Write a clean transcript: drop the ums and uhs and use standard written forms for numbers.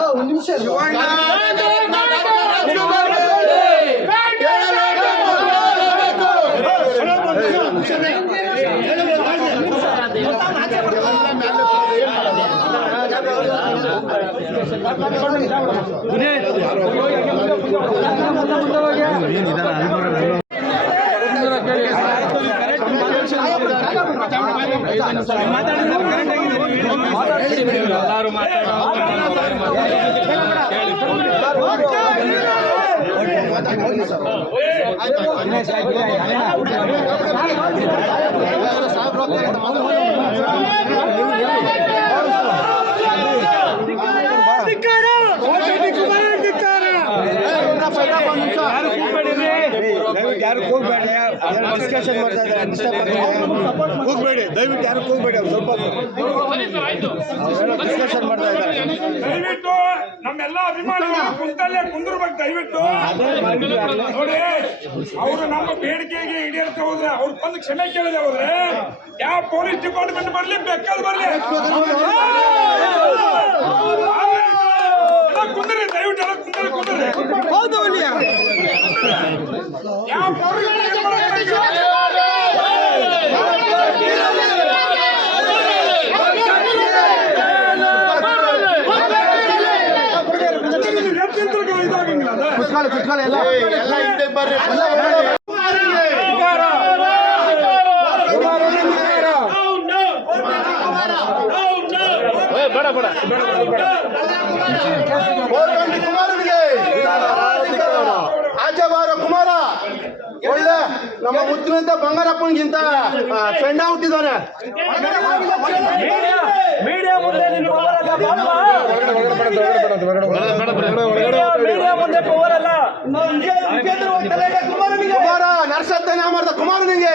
ಒಂದು ನಿಮಿಷ ಯಾರು ಕೂಗಬೇಡಿ, ಡಿಸ್ಕಷನ್ ಮಾಡ್ತಾ ಇದ್ದಾರೆ, ಕೂಗಬೇಡಿ, ದಯವಿಟ್ಟು ಯಾರು ಕೂಗಬೇಡಿ, ಅವ್ರು ಸ್ವಲ್ಪ ಡಿಸ್ಕಷನ್ ಮಾಡ್ತಾ ಇದ್ದಾರೆ. ದಯವಿಟ್ಟು ನಮ್ಮೆಲ್ಲ ಅಭಿಮಾನಿಗಳು ಕುಂತಲ್ಲೇ ಕುಂದಿರ್ಬೇಕು. ದಯವಿಟ್ಟು ನೋಡಿ, ಅವರು ನಮ್ಮ ಬೇಡಿಕೆಗೆ ಈಡೇರ್ತಾ ಹೋದ್ರೆ, ಅವ್ರು ಬಂದು ಕ್ಷಮೆ ಕೇಳದೆ ಹೋದ್ರೆ ಯಾವ ಪೊಲೀಸ್ ಡಿಪಾರ್ಟ್ಮೆಂಟ್ ಬರ್ಲಿ, ಬೇಕಾದ್ ಬರ್ಲಿ, ಕುಂದ್ರಿ, ದಯವಿಟ್ಟು ಎಲ್ಲ ಕುಂದ್ರಿ. ಹೌದು, ಯಾವ ಪೊಲೀಸ್ ಕುತ್ಕೊಳ್ಳಿ ಎಲ್ಲ ಬರ್ರಿ. ಆಚೆ ಬಾರ ಕುಮಾರ, ಒಳ್ಳೆ ನಮ್ಮ ಮುತ್ತಿನಂತ ಬಂಗಾರಪ್ಪನಿಗಿಂತ ಫ್ರೆಂಡ್ ಆಗ್ಬಿಟ್ಟಿದ್ದಾನೆ. ಮೀಡಿಯಾ ಮುಂದೆ ಕುಮಾರ ನರ್ಸತ್ತೆ ಮಾಡ್ದ ಕುಮಾರನಿಗೆ